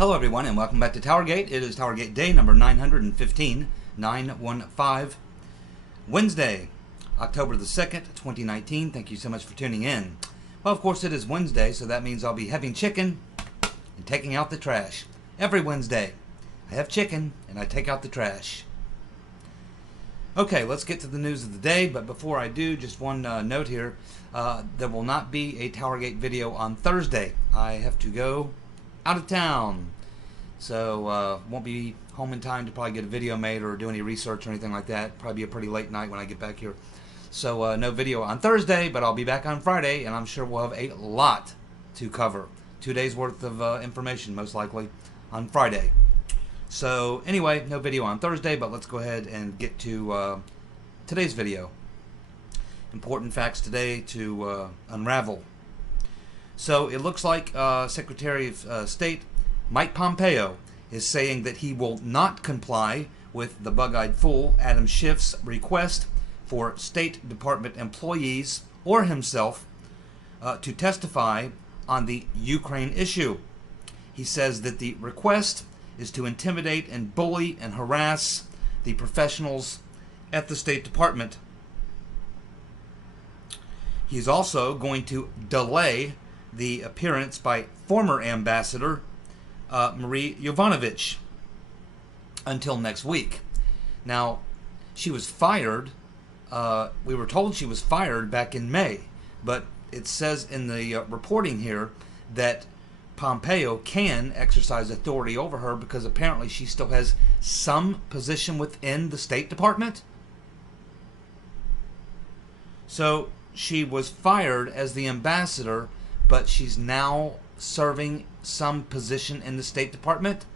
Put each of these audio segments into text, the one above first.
Hello everyone and welcome back to TowerGate. It is TowerGate day number 915, 915, Wednesday, October the 2nd, 2019. Thank you so much for tuning in. Well, of course it is Wednesday, so that means I'll be having chicken and taking out the trash. Every Wednesday, I have chicken and I take out the trash. Okay, let's get to the news of the day, but before I do, just one note here. There will not be a TowerGate video on Thursday. I have to go out of town, so won't be home in time to probably get a video made or do any research or anything like that. Probably be a pretty late night when I get back here. So no video on Thursday, but I'll be back on Friday, and I'm sure we'll have a lot to cover. 2 days worth of information, most likely, on Friday. So anyway, no video on Thursday, but let's go ahead and get to today's video. Important facts today to unravel. So it looks like Secretary of State Mike Pompeo is saying that he will not comply with the bug-eyed fool Adam Schiff's request for State Department employees or himself to testify on the Ukraine issue. He says that the request is to intimidate and bully and harass the professionals at the State Department. He's also going to delay the appearance by former Ambassador Marie Yovanovitch until next week. Now, she was fired. We were told she was fired back in May, but it says in the reporting here that Pompeo can exercise authority over her because apparently she still has some position within the State Department. So she was fired as the ambassador, but she's now serving some position in the State Department.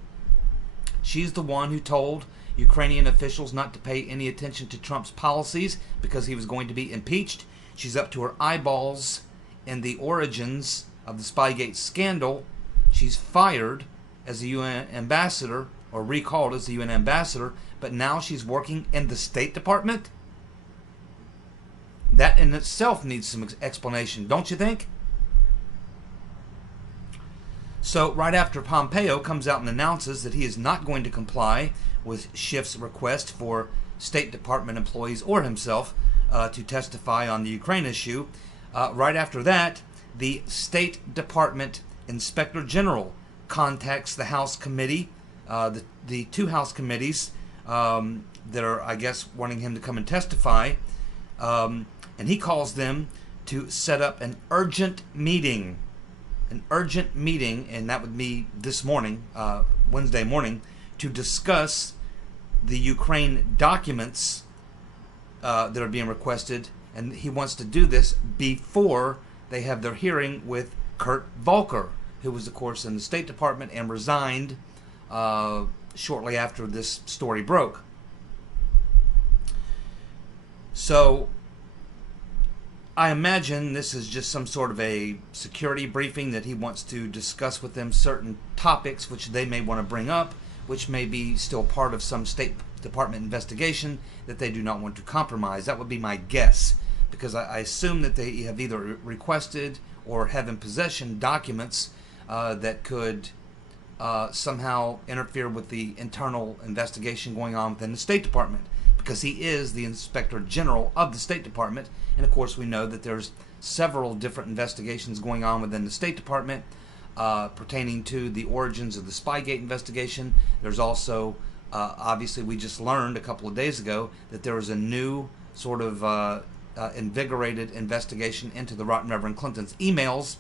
She's the one who told Ukrainian officials not to pay any attention to Trump's policies because he was going to be impeached. She's up to her eyeballs in the origins of the Spygate scandal. She's fired as a UN ambassador, or recalled as a UN ambassador, but now she's working in the State Department. That in itself needs some explanation, don't you think? So right after Pompeo comes out and announces that he is not going to comply with Schiff's request for State Department employees or himself to testify on the Ukraine issue, right after that, the State Department Inspector General contacts the House committee, the two House committees that are, I guess, wanting him to come and testify, and he calls them to set up an urgent meeting. An urgent meeting, and that would be this morning, Wednesday morning, to discuss the Ukraine documents that are being requested, and he wants to do this before they have their hearing with Kurt Volker, who was, of course, in the State Department and resigned shortly after this story broke. So I imagine this is just some sort of a security briefing that he wants to discuss with them certain topics which they may want to bring up, which may be still part of some State Department investigation that they do not want to compromise. That would be my guess, because I assume that they have either requested or have in possession documents that could somehow interfere with the internal investigation going on within the State Department, because he is the Inspector General of the State Department. And of course we know that there's several different investigations going on within the State Department pertaining to the origins of the Spygate investigation. There's also, obviously we just learned a couple of days ago that there was a new sort of invigorated investigation into the Rotten Reverend Clinton's emails.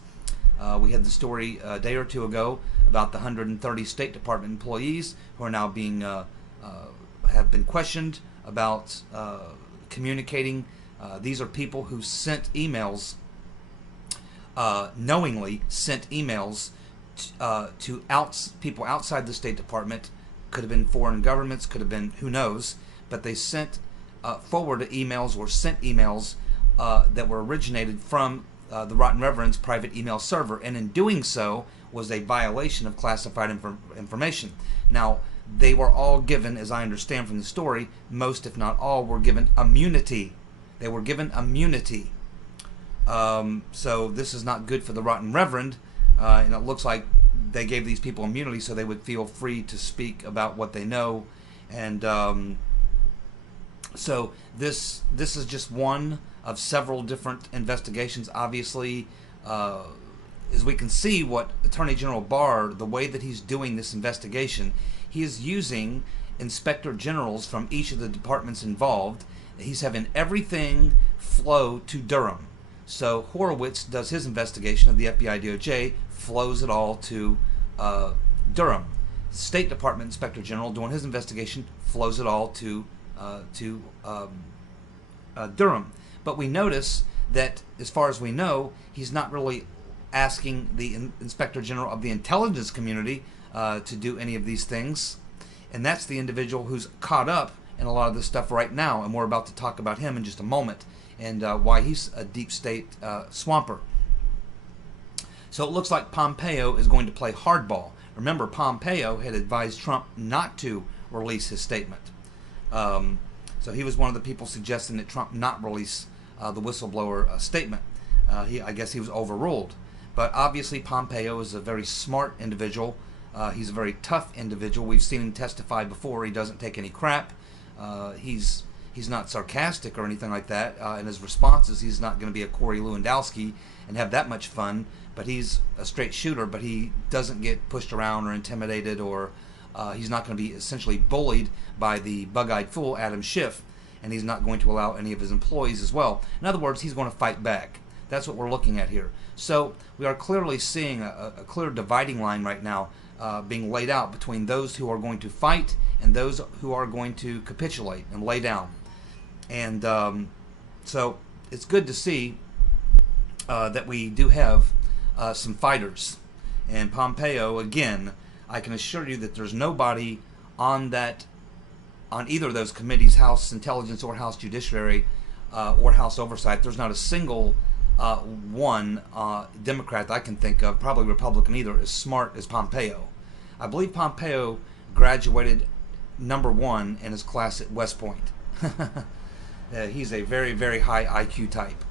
We had the story a day or two ago about the 130 State Department employees who are now being have been questioned about communicating. These are people who sent emails, knowingly sent emails to people outside the State Department. Could have been foreign governments, could have been who knows, but they sent forwarded emails or sent emails that were originated from the Rotten Reverend's private email server, and in doing so was a violation of classified information. Now, they were all given, as I understand from the story, most if not all were given immunity. They were given immunity. So this is not good for the Rotten Reverend, and it looks like they gave these people immunity so they would feel free to speak about what they know. And so this is just one of several different investigations. Obviously, as we can see, what Attorney General Barr, the way that he's doing this investigation, he is using inspector generals from each of the departments involved. He's having everything flow to Durham. So Horowitz does his investigation of the FBI DOJ, flows it all to Durham. State Department Inspector General doing his investigation, flows it all to Durham. But we notice that, as far as we know, he's not really asking the Inspector General of the intelligence community to do any of these things. And that's the individual who's caught up in a lot of this stuff right now. And we're about to talk about him in just a moment, and why he's a deep state swamper. So it looks like Pompeo is going to play hardball. Remember, Pompeo had advised Trump not to release his statement. So he was one of the people suggesting that Trump not release the whistleblower statement. I guess he was overruled. But obviously Pompeo is a very smart individual. He's a very tough individual. We've seen him testify before. He doesn't take any crap. He's not sarcastic or anything like that in his responses. He's not going to be a Corey Lewandowski and have that much fun. But he's a straight shooter. But he doesn't get pushed around or intimidated, or he's not going to be essentially bullied by the bug-eyed fool Adam Schiff. And he's not going to allow any of his employees as well. In other words, he's going to fight back. That's what we're looking at here. So we are clearly seeing a clear dividing line right now being laid out between those who are going to fight and those who are going to capitulate and lay down. And so it's good to see that we do have some fighters. And Pompeo, again, I can assure you that there's nobody on either of those committees, House Intelligence or House Judiciary or House Oversight. There's not a single one Democrat that I can think of, probably Republican either, as smart as Pompeo. I believe Pompeo graduated #1 in his class at West Point. He's a very, very high IQ type.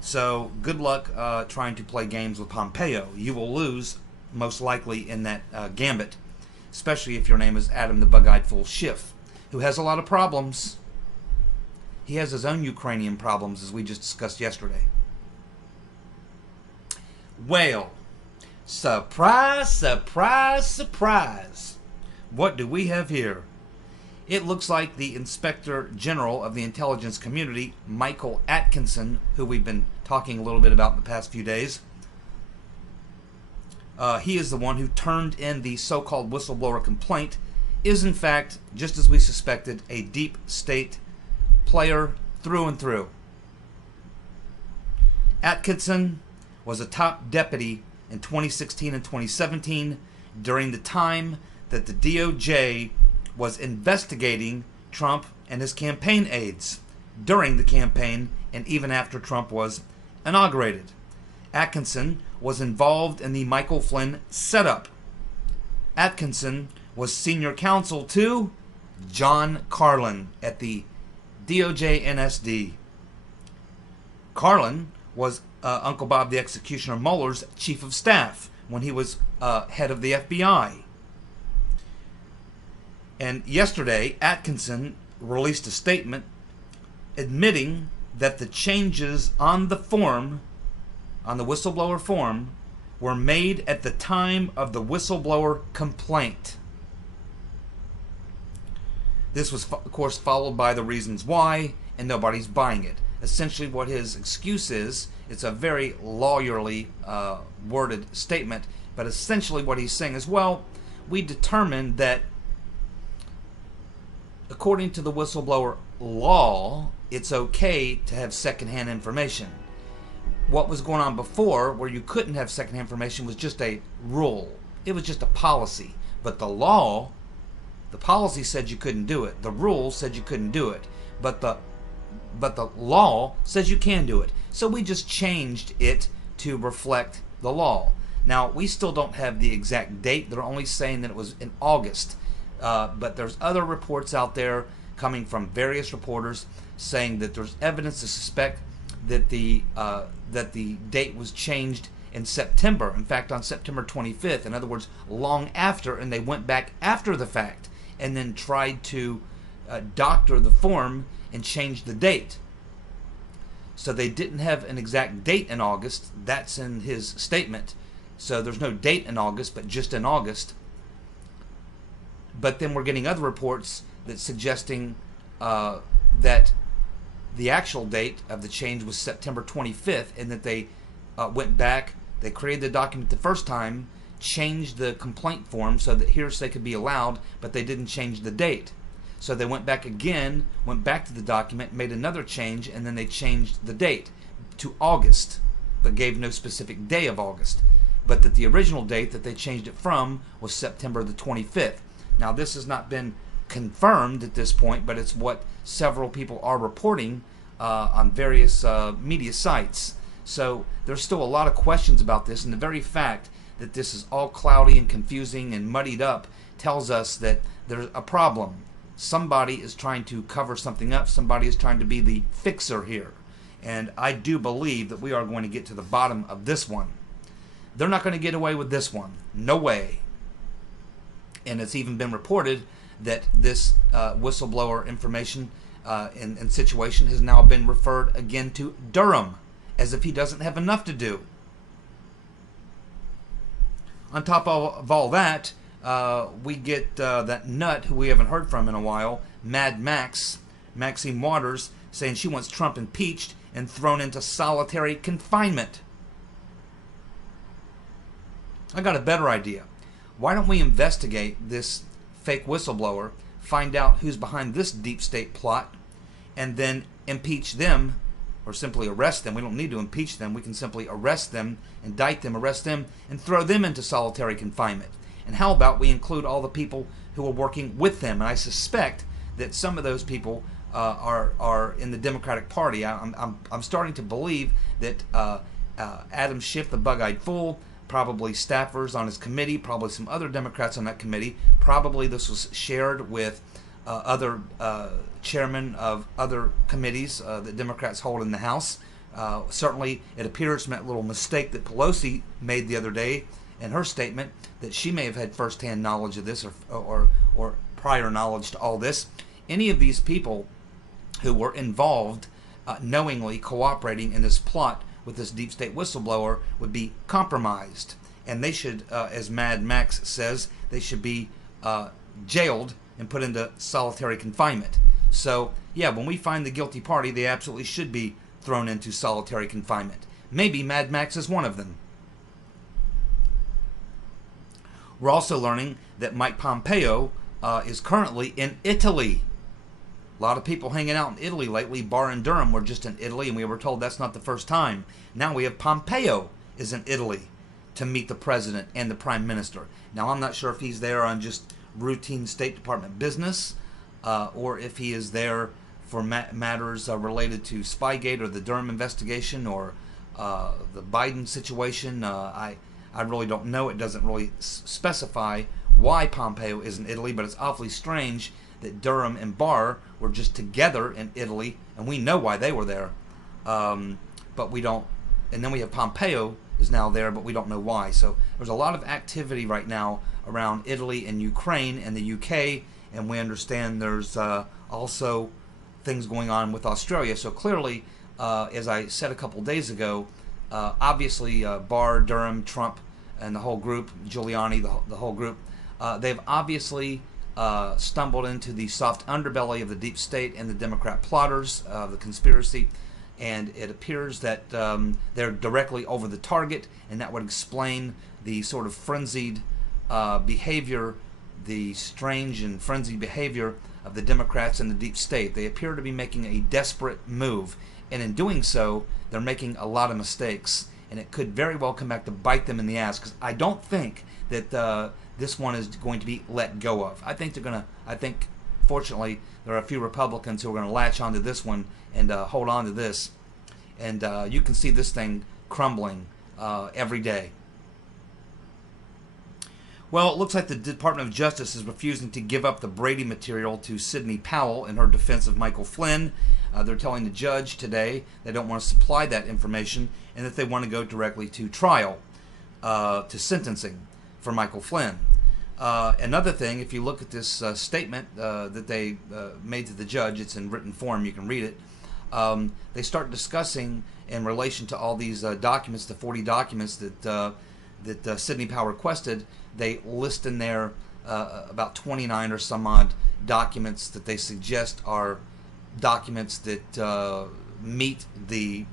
So good luck trying to play games with Pompeo. You will lose, most likely, in that gambit, especially if your name is Adam the Bug-Eyed Fool Schiff, who has a lot of problems. He has his own Ukrainian problems, as we just discussed yesterday. Well, surprise, surprise, surprise. What do we have here? It looks like the Inspector General of the intelligence community, Michael Atkinson, who we've been talking a little bit about in the past few days, he is the one who turned in the so-called whistleblower complaint, is in fact, just as we suspected, a deep state player through and through. Atkinson was a top deputy in 2016 and 2017 during the time that the DOJ was investigating Trump and his campaign aides during the campaign and even after Trump was inaugurated. Atkinson was involved in the Michael Flynn setup. Atkinson was senior counsel to John Carlin at the DOJ NSD. Carlin was Uncle Bob the Executioner Mueller's chief of staff when he was head of the FBI. And yesterday, Atkinson released a statement admitting that the changes on the form, on the whistleblower form, were made at the time of the whistleblower complaint. This was, of course, followed by the reasons why, and nobody's buying it. Essentially what his excuse is, it's a very lawyerly worded statement, but essentially what he's saying is, well, we determined that according to the whistleblower law, it's okay to have secondhand information. What was going on before, where you couldn't have secondhand information, was just a rule. It was just a policy. But the law, the policy said you couldn't do it. The rule said you couldn't do it. But the law says you can do it. So we just changed it to reflect the law. Now, we still don't have the exact date. They're only saying that it was in August. But there's other reports out there coming from various reporters saying that there's evidence to suspect that the date was changed in September. In fact, on September 25th, in other words, long after, and they went back after the fact and then tried to doctor the form and change the date. So they didn't have an exact date in August. That's in his statement. So there's no date in August, but just in August. But then we're getting other reports that suggesting that the actual date of the change was September 25th, and that they went back, they created the document the first time, changed the complaint form so that hearsay could be allowed, but they didn't change the date. So they went back again, went back to the document, made another change, and then they changed the date to August, but gave no specific day of August. But that the original date that they changed it from was September the 25th. Now, this has not been confirmed at this point, but it's what several people are reporting on various media sites. So there's still a lot of questions about this, and the very fact that this is all cloudy and confusing and muddied up tells us that there's a problem. Somebody is trying to cover something up. Somebody is trying to be the fixer here. And I do believe that we are going to get to the bottom of this one. They're not going to get away with this one. No way. And it's even been reported that this whistleblower information and situation has now been referred again to Durham, as if he doesn't have enough to do. On top of all that, we get that nut who we haven't heard from in a while, Mad Max, Maxine Waters, saying she wants Trump impeached and thrown into solitary confinement. I got a better idea. Why don't we investigate this fake whistleblower, find out who's behind this deep state plot, and then impeach them, or simply arrest them. We don't need to impeach them. We can simply arrest them, indict them, arrest them, and throw them into solitary confinement. And how about we include all the people who are working with them? And I suspect that some of those people are in the Democratic Party. I'm starting to believe that Adam Schiff, the bug-eyed fool, probably staffers on his committee, probably some other Democrats on that committee, probably this was shared with other chairmen of other committees that Democrats hold in the House. Certainly, it appears from that little mistake that Pelosi made the other day in her statement that she may have had firsthand knowledge of this or prior knowledge to all this. Any of these people who were involved knowingly cooperating in this plot with this deep state whistleblower would be compromised. And they should, as Mad Max says, they should be jailed and put into solitary confinement. So, yeah, when we find the guilty party, they absolutely should be thrown into solitary confinement. Maybe Mad Max is one of them. We're also learning that Mike Pompeo is currently in Italy. A lot of people hanging out in Italy lately. Barr and Durham were just in Italy, and we were told that's not the first time. Now we have Pompeo is in Italy to meet the president and the prime minister. Now, I'm not sure if he's there on just routine State Department business or if he is there for matters related to Spygate or the Durham investigation or the Biden situation. I really don't know. It doesn't really specify why Pompeo is in Italy, but it's awfully strange that Durham and Barr were just together in Italy, and we know why they were there, but we don't. And then we have Pompeo is now there, but we don't know why. So there's a lot of activity right now around Italy and Ukraine and the UK, and we understand there's also things going on with Australia. So clearly, as I said a couple days ago, obviously Barr, Durham, Trump, and the whole group, Giuliani, the whole group, they've obviously stumbled into the soft underbelly of the deep state and the Democrat plotters of the conspiracy, and it appears that they're directly over the target, and that would explain the sort of frenzied behavior, the strange and frenzied behavior of the Democrats and the deep state. They appear to be making a desperate move, and in doing so, they're making a lot of mistakes, and it could very well come back to bite them in the ass, because I don't think that this one is going to be let go of. I think fortunately, there are a few Republicans who are going to latch onto this one and hold on to this. And you can see this thing crumbling every day. Well, it looks like the Department of Justice is refusing to give up the Brady material to Sidney Powell in her defense of Michael Flynn. They're telling the judge today they don't want to supply that information and that they want to go directly to trial, to sentencing for Michael Flynn. Another thing, if you look at this statement that they made to the judge, it's in written form, you can read it. They start discussing in relation to all these documents, the 40 documents that Sidney Powell requested. They list in there about 29 or some odd documents that they suggest are documents that meet the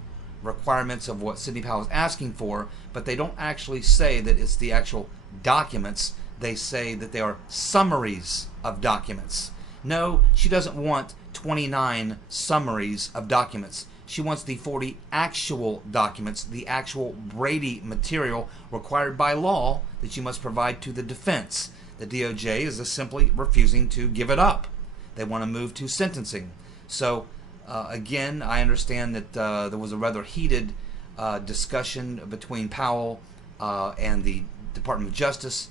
requirements of what Sidney Powell is asking for, but they don't actually say that it's the actual documents. They say that they are summaries of documents. No, she doesn't want 29 summaries of documents. She wants the 40 actual documents, the actual Brady material required by law that you must provide to the defense. The DOJ is just simply refusing to give it up. They want to move to sentencing. So, again, I understand that there was a rather heated discussion between Powell and the Department of Justice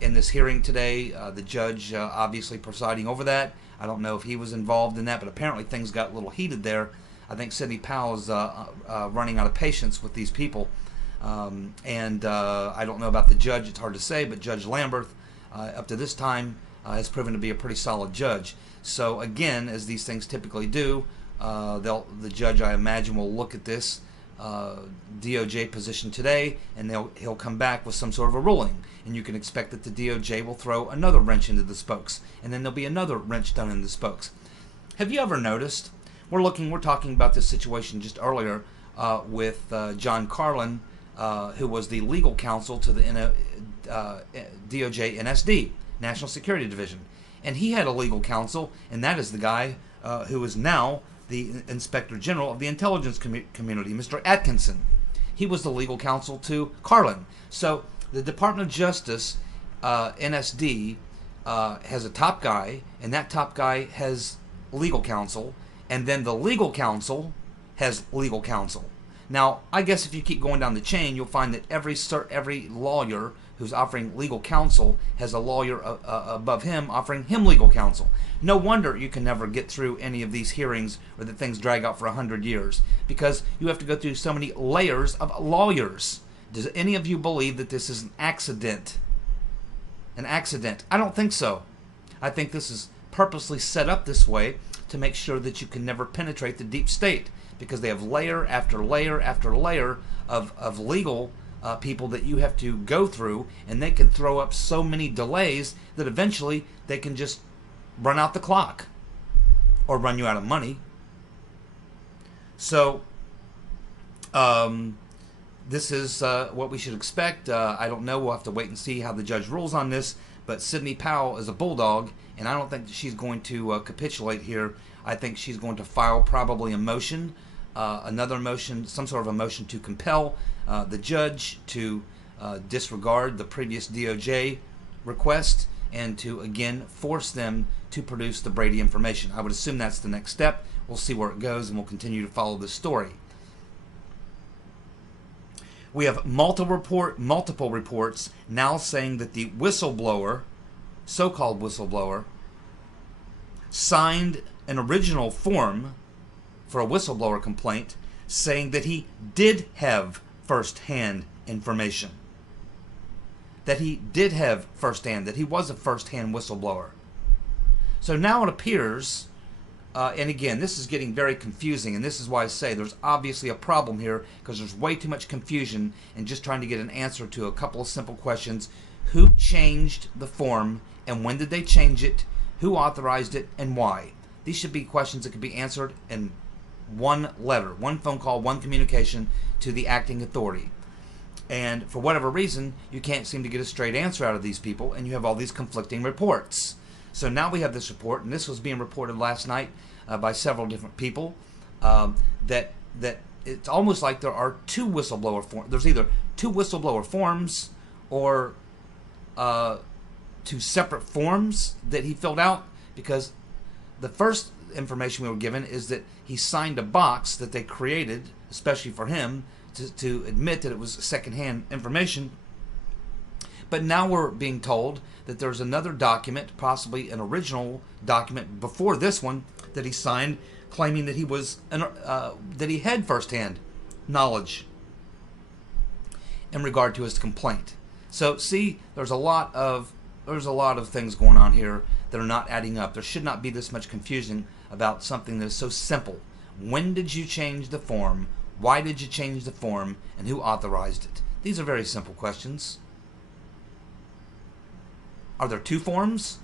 in this hearing today. The judge obviously presiding over that. I don't know if he was involved in that, but apparently things got a little heated there. I think Sidney Powell is running out of patience with these people. And I don't know about the judge, it's hard to say, but Judge Lambert, up to this time, has proven to be a pretty solid judge. So again, as these things typically do, the judge, I imagine, will look at this DOJ position today, and he'll come back with some sort of a ruling. And you can expect that the DOJ will throw another wrench into the spokes, and then there'll be another wrench done in the spokes. Have you ever noticed? We're talking about this situation just earlier with John Carlin, who was the legal counsel to the DOJ NSD, National Security Division. And he had a legal counsel, and that is the guy who is now the Inspector General of the intelligence community, Mr. Atkinson. He was the legal counsel to Carlin. So the Department of Justice, NSD, has a top guy, and that top guy has legal counsel, and then the legal counsel has legal counsel. Now, I guess if you keep going down the chain, you'll find that every lawyer who's offering legal counsel has a lawyer above him offering him legal counsel. No wonder you can never get through any of these hearings, or that things drag out for 100 years, because you have to go through so many layers of lawyers. Does any of you believe that this is an accident? An accident? I don't think so. I think this is purposely set up this way to make sure that you can never penetrate the deep state, because they have layer after layer after layer of legal people that you have to go through, and they can throw up so many delays that eventually they can just run out the clock or run you out of money. So this is what we should expect. I don't know. We'll have to wait and see how the judge rules on this. But Sidney Powell is a bulldog, and I don't think that she's going to capitulate here. I think she's going to file probably a motion, another motion, some sort of a motion to compel the judge to disregard the previous DOJ request, and to again force them to produce the Brady information. I would assume that's the next step. We'll see where it goes, and we'll continue to follow this story. We have multiple reports now saying that the whistleblower, so-called whistleblower, signed an original form for a whistleblower complaint saying that he did have first-hand information. That he did have first-hand, that he was a first-hand whistleblower. So now it appears, and again, this is getting very confusing, and this is why I say there's obviously a problem here, because there's way too much confusion in just trying to get an answer to a couple of simple questions. Who changed the form, and when did they change it? Who authorized it, and why? These should be questions that could be answered in one letter, one phone call, one communication to the acting authority. And for whatever reason, you can't seem to get a straight answer out of these people, and you have all these conflicting reports. So now we have this report, and this was being reported last night by several different people, that it's almost like there are two whistleblower forms. There's either two whistleblower forms or two separate forms that he filled out, because the first information we were given is that he signed a box that they created, especially for him, to admit that it was secondhand information. But now we're being told that there's another document, possibly an original document before this one, that he signed, claiming that he was that he had firsthand knowledge in regard to his complaint. So see, there's a lot of things going on here that are not adding up. There should not be this much confusion about something that is so simple. When did you change the form? Why did you change the form? And who authorized it? These are very simple questions. Are there two forms?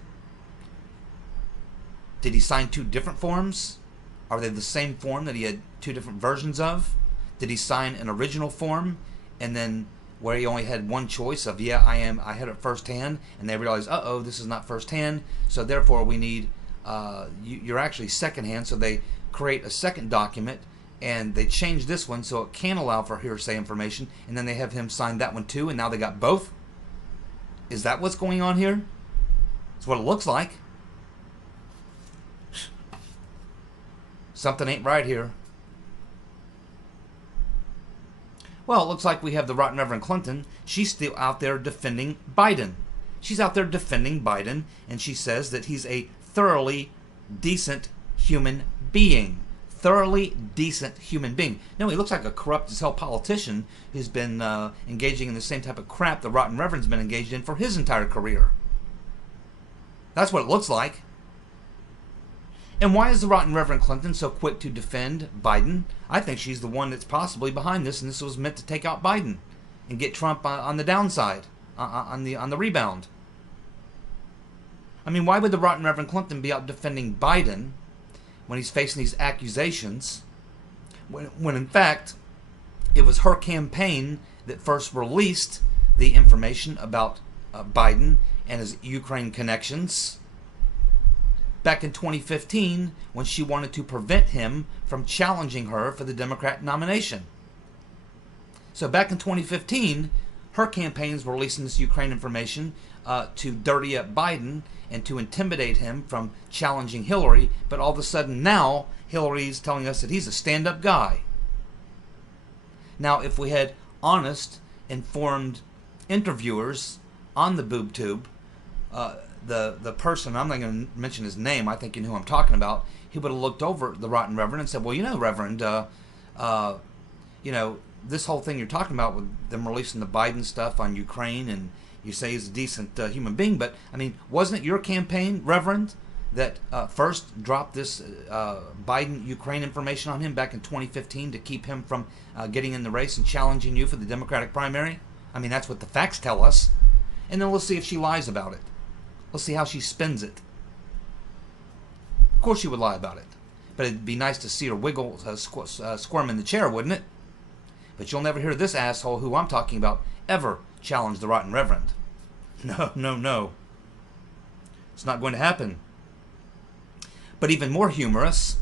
Did he sign two different forms? Are they the same form that he had two different versions of? Did he sign an original form and then where he only had one choice of, yeah, I had it firsthand, and they realized, uh-oh, this is not firsthand, so therefore we need, you're actually secondhand, so they create a second document, and they change this one so it can allow for hearsay information, and then they have him sign that one too, and now they got both? Is that what's going on here? That's what it looks like. Something ain't right here. Well, it looks like we have the Rotten Reverend Clinton. She's still out there defending Biden. She's out there defending Biden, and she says that he's a thoroughly decent human being. Thoroughly decent human being. No, he looks like a corrupt as hell politician who's been engaging in the same type of crap the Rotten Reverend's been engaged in for his entire career. That's what it looks like. And why is the Rotten Reverend Clinton so quick to defend Biden? I think she's the one that's possibly behind this, and this was meant to take out Biden and get Trump on the downside, on the rebound. I mean, why would the Rotten Reverend Clinton be out defending Biden when he's facing these accusations, when in fact it was her campaign that first released the information about Biden and his Ukraine connections back in 2015 when she wanted to prevent him from challenging her for the Democrat nomination. So back in 2015, her campaigns were releasing this Ukraine information to dirty up Biden and to intimidate him from challenging Hillary, but all of a sudden now Hillary's telling us that he's a stand-up guy. Now, if we had honest, informed interviewers on the boob tube, the person, I'm not going to mention his name, I think you know who I'm talking about, he would have looked over the Rotten Reverend and said, well, you know, Reverend, you know, this whole thing you're talking about with them releasing the Biden stuff on Ukraine, and you say he's a decent human being, but, I mean, wasn't it your campaign, Reverend, that first dropped this Biden-Ukraine information on him back in 2015 to keep him from getting in the race and challenging you for the Democratic primary? I mean, that's what the facts tell us. And then let's see if she lies about it. Let's see how she spins it. Of course she would lie about it. But it'd be nice to see her wiggle, squirm in the chair, wouldn't it? But you'll never hear this asshole who I'm talking about ever challenge the Rotten Reverend. No, no, no. It's not going to happen. But even more humorous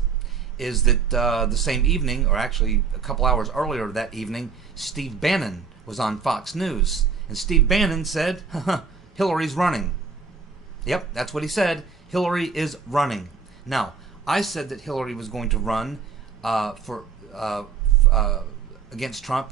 is that the same evening, or actually a couple hours earlier that evening, Steve Bannon was on Fox News. And Steve Bannon said, Hillary's running. Yep, that's what he said. Hillary is running. Now, I said that Hillary was going to run against Trump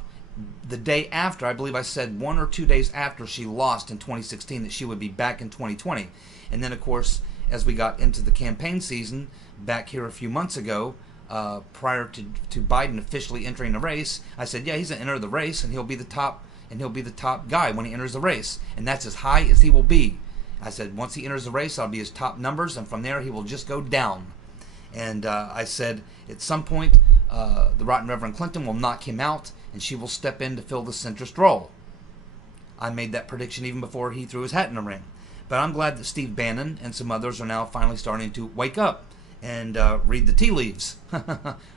the day after. I believe I said 1 or 2 days after she lost in 2016 that she would be back in 2020. And then, of course, as we got into the campaign season back here a few months ago, prior to Biden officially entering the race, I said, yeah, he's going to enter the race and he'll be the top guy when he enters the race. And that's as high as he will be. I said, once he enters the race, that'll be his top numbers, and from there he will just go down. And I said, at some point, the Rotten Reverend Clinton will knock him out, and she will step in to fill the centrist role. I made that prediction even before he threw his hat in the ring. But I'm glad that Steve Bannon and some others are now finally starting to wake up and read the tea leaves.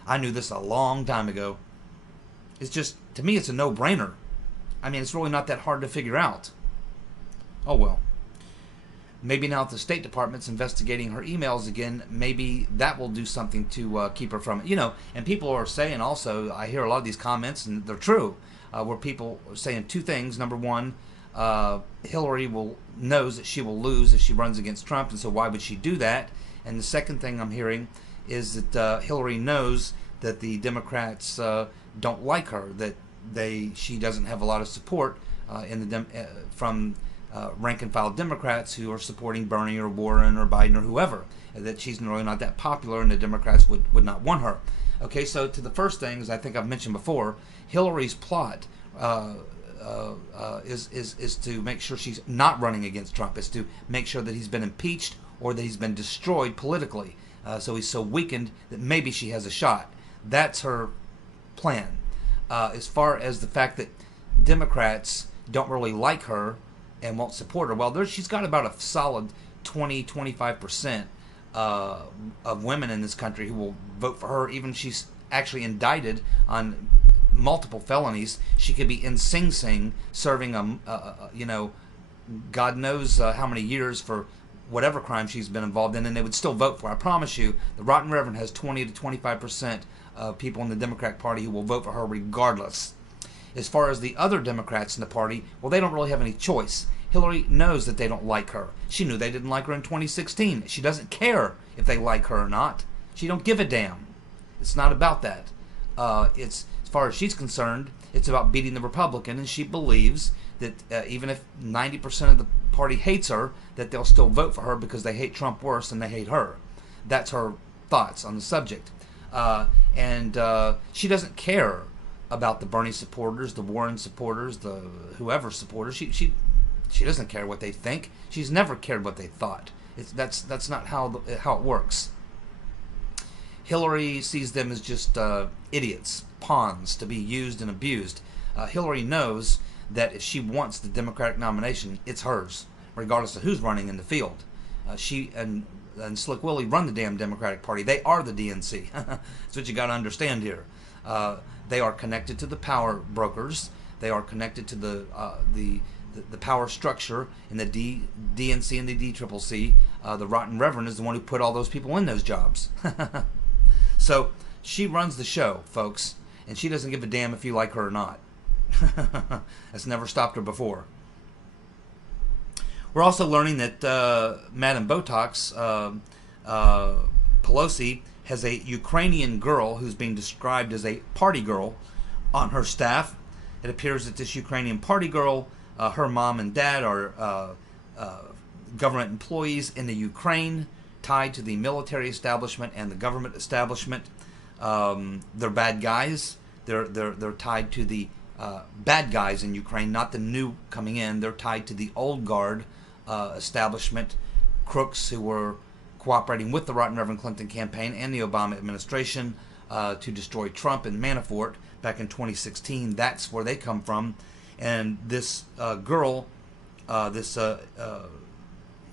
I knew this a long time ago. It's just, to me, it's a no-brainer. I mean, it's really not that hard to figure out. Oh, well. Maybe now that the State Department's investigating her emails again, maybe that will do something to keep her from it. You know, and people are saying also, I hear a lot of these comments, and they're true, where people are saying two things. Number one, Hillary knows that she will lose if she runs against Trump, and so why would she do that? And the second thing I'm hearing is that Hillary knows that the Democrats don't like her, that she doesn't have a lot of support from rank and file Democrats who are supporting Bernie or Warren or Biden or whoever, that she's really not that popular and the Democrats would not want her. Okay, so to the first thing, as I think I've mentioned before, Hillary's plot is to make sure she's not running against Trump, is to make sure that he's been impeached or that he's been destroyed politically, so he's so weakened that maybe she has a shot. That's her plan. As far as the fact that Democrats don't really like her and won't support her, well, she's got about a solid 20-25% of women in this country who will vote for her, even if she's actually indicted on multiple felonies. She could be in Sing Sing serving God knows how many years for whatever crime she's been involved in, and they would still vote for her. I promise you, the Rotten Reverend has 20-25% of people in the Democratic Party who will vote for her regardless. As far as the other Democrats in the party, well, they don't really have any choice. Hillary knows that they don't like her. She knew they didn't like her in 2016. She doesn't care if they like her or not. She don't give a damn. It's not about that. It's, as far as she's concerned, it's about beating the Republican, and she believes that even if 90% of the party hates her, that they'll still vote for her because they hate Trump worse than they hate her. That's her thoughts on the subject. And she doesn't care about the Bernie supporters, the Warren supporters, the whoever supporters. She doesn't care what they think. She's never cared what they thought. That's not how it works. Hillary sees them as just idiots, pawns to be used and abused. Hillary knows that if she wants the Democratic nomination, it's hers, regardless of who's running in the field. She and Slick Willie run the damn Democratic Party. They are the DNC. That's what you got to understand here. They are connected to the power brokers. They are connected to the power structure in the DNC and the DCCC. The Rotten Reverend is the one who put all those people in those jobs. So she runs the show, folks, and she doesn't give a damn if you like her or not. That's never stopped her before. We're also learning that Madame Botox, Pelosi, has a Ukrainian girl who's being described as a party girl on her staff. It appears that this Ukrainian party girl, her mom and dad are government employees in the Ukraine, tied to the military establishment and the government establishment. They're bad guys. They're tied to the bad guys in Ukraine, not the new coming in. They're tied to the old guard establishment, crooks who were cooperating with the Rotten Reverend Clinton campaign and the Obama administration to destroy Trump and Manafort back in 2016. That's where they come from. And this girl, this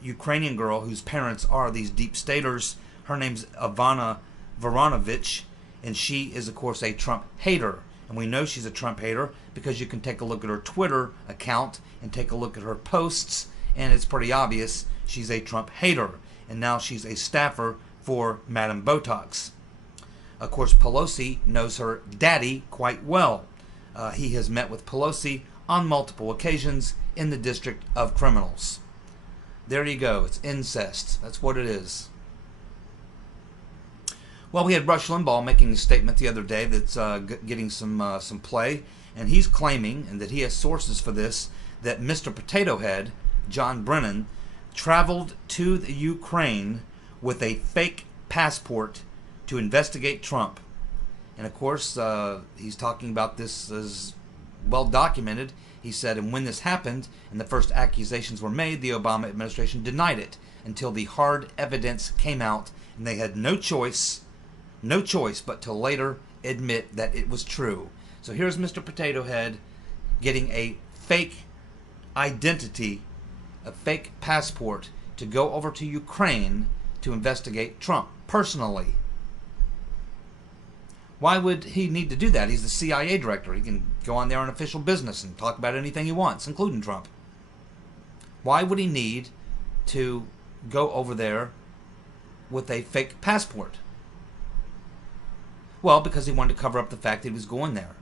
Ukrainian girl whose parents are these deep staters, her name's Ivana Voronovich, and she is, of course, a Trump hater. And we know she's a Trump hater because you can take a look at her Twitter account and take a look at her posts, and it's pretty obvious she's a Trump hater. And now she's a staffer for Madame Botox. Of course, Pelosi knows her daddy quite well. He has met with Pelosi on multiple occasions in the District of Criminals. There you go. It's incest. That's what it is. Well, we had Rush Limbaugh making a statement the other day that's getting some play, and he's claiming, and that he has sources for this, that Mr. Potato Head, John Brennan, traveled to the Ukraine with a fake passport to investigate Trump. And of course, he's talking about this as well documented. He said, and when this happened and the first accusations were made, the Obama administration denied it until the hard evidence came out, and they had no choice but to later admit that it was true. So here's Mr. Potato Head getting a fake identity, a fake passport to go over to Ukraine to investigate Trump personally. Why would he need to do that? He's the CIA director. He can go on there on official business and talk about anything he wants, including Trump. Why would he need to go over there with a fake passport? Well, because he wanted to cover up the fact that he was going there.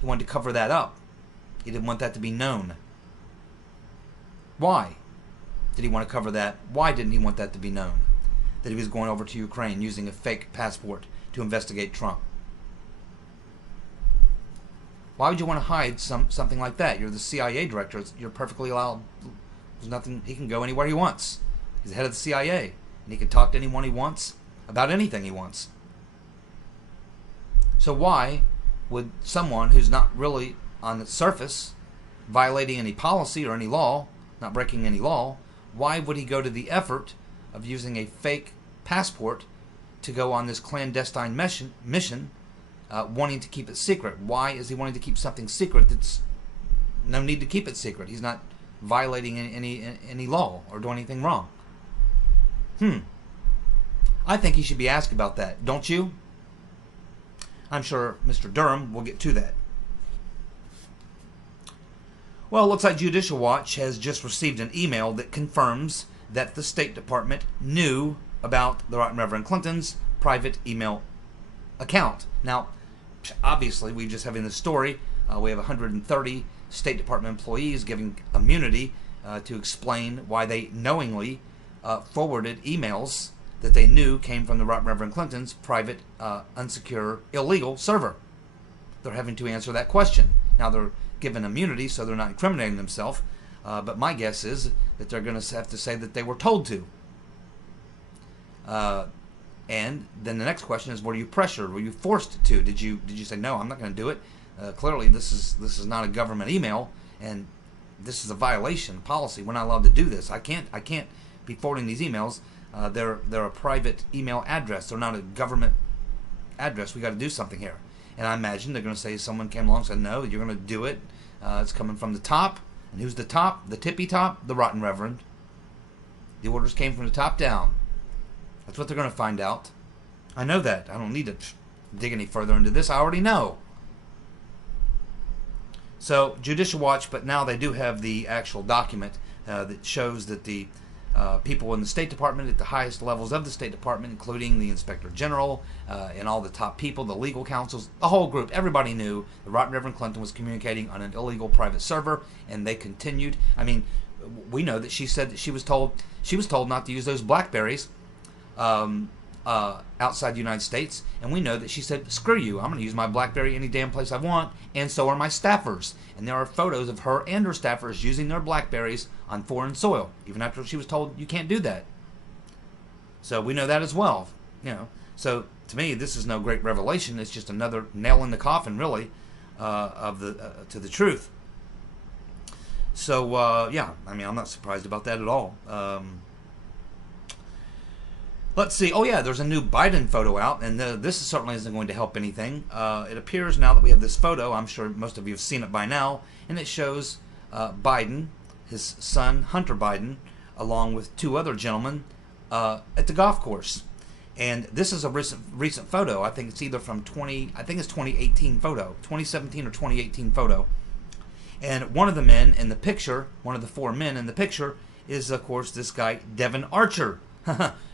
He wanted to cover that up. He didn't want that to be known. Why did he want to cover that? Why didn't he want that to be known? That he was going over to Ukraine using a fake passport to investigate Trump. Why would you want to hide something like that? You're the CIA director. You're perfectly allowed. There's nothing. He can go anywhere he wants. He's the head of the CIA, and he can talk to anyone he wants about anything he wants. So why would someone who's not really on the surface violating any policy or any law, not breaking any law, why would he go to the effort of using a fake passport to go on this clandestine mission, wanting to keep it secret? Why is he wanting to keep something secret that's no need to keep it secret? He's not violating any law or doing anything wrong. I think he should be asked about that, don't you? I'm sure Mr. Durham will get to that. Well, it looks like Judicial Watch has just received an email that confirms that the State Department knew about the Right Reverend Clinton's private email account. Now, obviously, we're just having this story. We have 130 State Department employees giving immunity to explain why they knowingly forwarded emails that they knew came from the Right Reverend Clinton's private, unsecure, illegal server. They're having to answer that question. Now, they're given immunity, so they're not incriminating themselves, but my guess is that they're going to have to say that they were told to. And then the next question is, were you pressured? Were you forced to? Did you say, no, I'm not going to do it? Clearly, this is not a government email, and this is a violation of policy. We're not allowed to do this. I can't be forwarding these emails. They're a private email address. They're not a government address. We got to do something here. And I imagine they're going to say someone came along and said, no, you're going to do it. It's coming from the top. And who's the top? The tippy top? The Rotten Reverend. The orders came from the top down. That's what they're going to find out. I know that. I don't need to dig any further into this. I already know. So, Judicial Watch, but now they do have the actual document that shows that the people in the State Department at the highest levels of the State Department, including the Inspector General and all the top people, the legal counsels, the whole group, everybody knew the Right Reverend Clinton was communicating on an illegal private server, and they continued. I mean, we know that she said that she was told not to use those Blackberries outside the United States, and we know that she said, screw you, I'm going to use my Blackberry any damn place I want, and so are my staffers. And there are photos of her and her staffers using their Blackberries on foreign soil, even after she was told you can't do that. So we know that as well. So to me, this is no great revelation. It's just another nail in the coffin, really, to the truth. So yeah, I mean, I'm not surprised about that at all. Let's see. Oh, yeah, there's a new Biden photo out, and this certainly isn't going to help anything. It appears now that we have this photo, I'm sure most of you have seen it by now, and it shows Biden, his son, Hunter Biden, along with two other gentlemen at the golf course. And this is a recent photo. I think it's either from 2018 photo, 2017 or 2018 photo. And one of the men in the picture, one of the four men in the picture, is, of course, this guy, Devin Archer,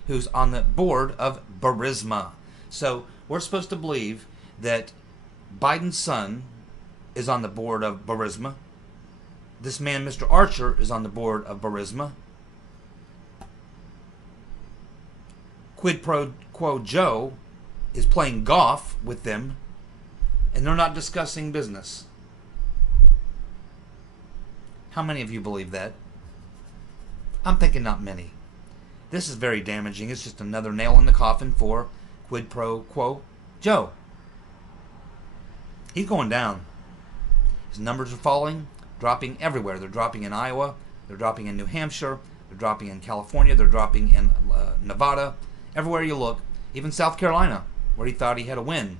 who's on the board of Burisma. So we're supposed to believe that Biden's son is on the board of Burisma. This man, Mr. Archer, is on the board of Burisma. Quid pro quo Joe is playing golf with them, and they're not discussing business. How many of you believe that? I'm thinking not many. This is very damaging. It's just another nail in the coffin for Quid pro quo Joe. He's going down. His numbers are falling, dropping everywhere. They're dropping in Iowa. They're dropping in New Hampshire. They're dropping in California. They're dropping in Nevada. Everywhere you look. Even South Carolina, where he thought he had a win.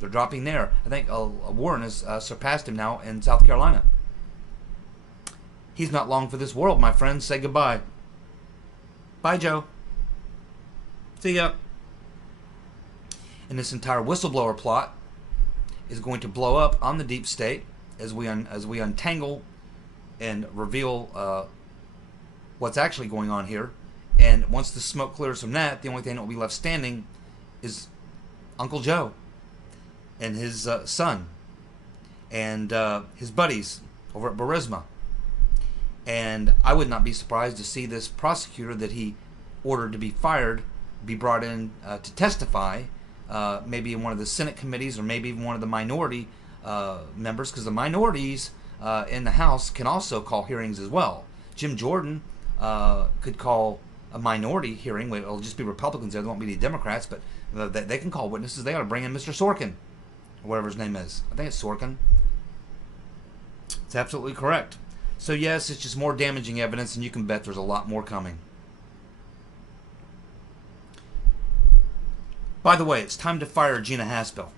They're dropping there. I think Warren has surpassed him now in South Carolina. He's not long for this world, my friends. Say goodbye. Bye, Joe. See ya. And this entire whistleblower plot is going to blow up on the deep state as we untangle and reveal what's actually going on here. And once the smoke clears from that, the only thing that will be left standing is Uncle Joe and his son and his buddies over at Burisma. And I would not be surprised to see this prosecutor that he ordered to be fired be brought in to testify, maybe in one of the Senate committees or maybe even one of the minority members, because the minorities in the House can also call hearings as well. Jim Jordan could call a minority hearing. It'll just be Republicans there. There won't be any Democrats, but they can call witnesses. They ought to bring in Mr. Sorkin, or whatever his name is. I think it's Sorkin. It's absolutely correct. So yes, it's just more damaging evidence, and you can bet there's a lot more coming. By the way, it's time to fire Gina Haspel.